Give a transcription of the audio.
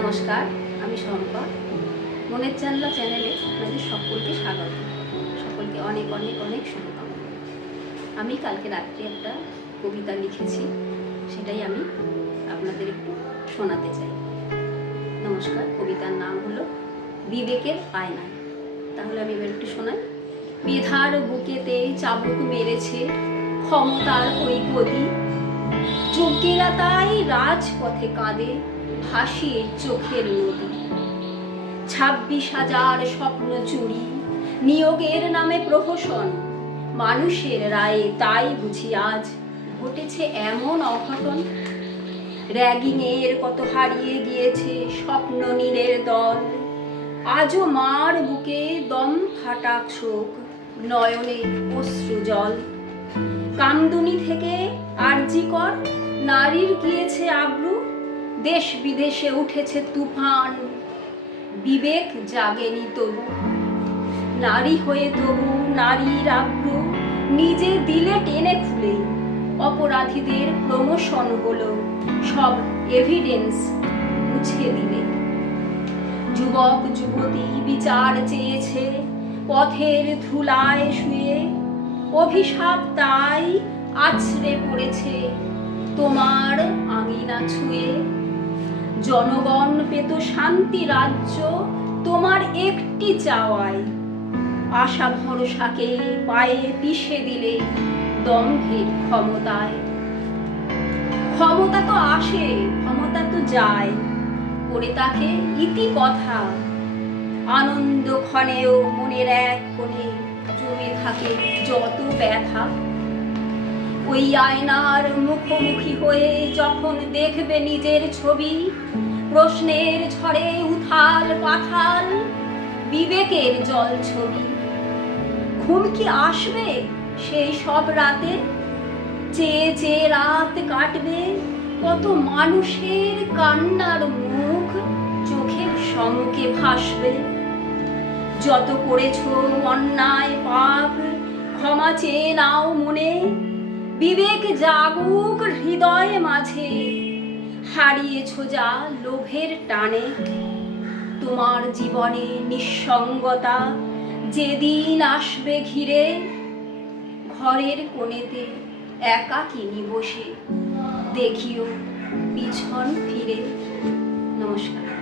নমস্কার, আমি শম্পা। মনের জানলা চ্যানেলে আপনাদের সকলকে স্বাগত। সকলকে অনেক অনেক অনেক শুভকামনা। আমি কালকে রাত্রে একটা কবিতা লিখেছি, সেটাই আমি আপনাদের একটু শোনাতে চাই। নমস্কার, কবিতার নাম হলো বিবেকের আয়নায়। তাহলে আমি এবার একটু শোনাই। মেধার বুকেতে চাবুক মেরেছে ক্ষমতার ওই গদি, যোগ্যেরা তাই রাজপথে কাঁদে ভাসিয়ে চোখের নদী। 26,000 স্বপ্ন চুরি, নিয়োগের নামে প্রহসন, মানুষের রায়ে তাই বুঝি আজ ঘটেছে এমন অঘটন। র্যাগিংয়ের কত হারিয়ে গিয়েছে স্বপ্ন নীলের দল, আজও মার বুকে দম ফাটা শোক, নয়নে অশ্রু জল। কামদুনি থেকে আরজিকর নারীর গিয়েছে আব্রু, দেশ বিদেশে উঠেছে তুফান, বিবেক জাগেনি তবু। নারী হয়ে তবু নারীর আব্রু নিজে দিলে টেনে খুলে, অপরাধীদের প্রমোশন হলো সব এভিডেন্স মুছে দিলে। যুবক যুবতী বিচার চেয়েছে পথের ধুলায় শুয়ে, অভিশাপ তাই আছড়ে পড়েছে তোমার আঙিনা ছুঁয়ে। জনগণ পেত শান্তি রাজ্য তোমার একটি চাওয়ায়, আশা ভরসাকে পায়ে পিষে দিলে দম্ভের ক্ষমতায়। ক্ষমতা তো আসে, ক্ষমতা তো যায়, পড়ে তাকে ইতি কথা। আনন্দ ক্ষণেও মনের এক কোণে জমে থাকে যত ব্যথা। ওই আয়নার মুখোমুখি হয়ে যখন দেখবে নিজের ছবি, প্রশ্নের ঝড়ে উথাল পাথাল বিবেকের জল ছবি। ঘুম কি আসবে সেই সব রাতে? চেয়ে চেয়ে রাত কাটবে কত মানুষের কান্নার মুখ চোখের সম্মুখে ভাসবে। যত করেছ অন্যায় পাপ ক্ষমা চেয়ে নাও মনে, বিবেক জাগুক হৃদয়ে মাঝে, হারিয়েছ যা লোভের টানে। তোমার জীবনে নিঃসঙ্গতা যেদিন আসবে ঘিরে, ঘরের কোণেতে একাকিনী বসে দেখিও পিছন ফিরে। নমস্কার।